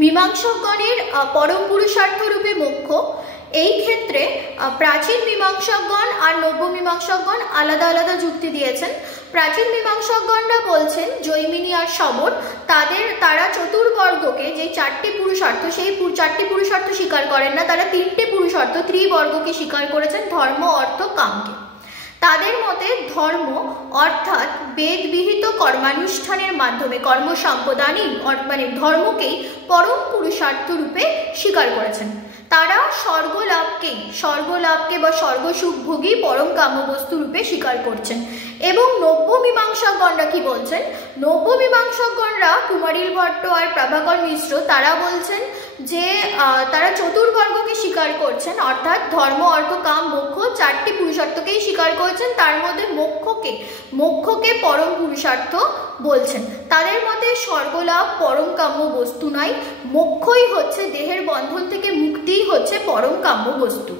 মীমাংসকগণের পরম পুরুষার্থ রূপে মোক্ষ। এই ক্ষেত্রে প্রাচীন মীমাংসকগণ আর নব্য মীমাংসকগণ আলাদা আলাদা যুক্তি দিয়েছেন। প্রাচীন মীমাংসকগণরা বলছেন, জৈমিনী আর সমর, তারা চতুর্বর্গকে যে চারটি পুরুষার্থ, সেই চারটি পুরুষার্থ স্বীকার করেন না, তারা তিনটে পুরুষার্থ ত্রিবর্গকে স্বীকার করেছেন, ধর্ম অর্থ কামকে। তাদের মতে ধর্ম অর্থাৎ বেদবিহিত কর্মানুষ্ঠানের মাধ্যমে কর্ম সম্পদানই মানে ধর্মকেই পরম পুরুষার্থ রূপে স্বীকার করেছেন। তারা স্বর্গলাভকে বা স্বর্গসুখভোগী পরম কাম্যবস্তু রূপে স্বীকার করছেন। এবং নব্য মীমাংসকগণরা কি বলছেন? নব্য মীমাংসকগণরা কুমারিল ভট্ট আর প্রভাকর মিশ্র তারা বলছেন যে তারা চতুর্বর্গকে স্বীকার করছেন, অর্থাৎ ধর্ম অর্থ কাম মোক্ষ চারটি পুরুষার্থকেই স্বীকার করছেন, তার মধ্যে মোক্ষকে পরম পুরুষার্থ বলছেন। তাদের মতে স্বর্গলাভ পরম কাম্য বস্তু নয়, মোক্ষই হচ্ছে দেহের বন্ধন থেকে মুক্তিই হচ্ছে পরম কাম্য বস্তু।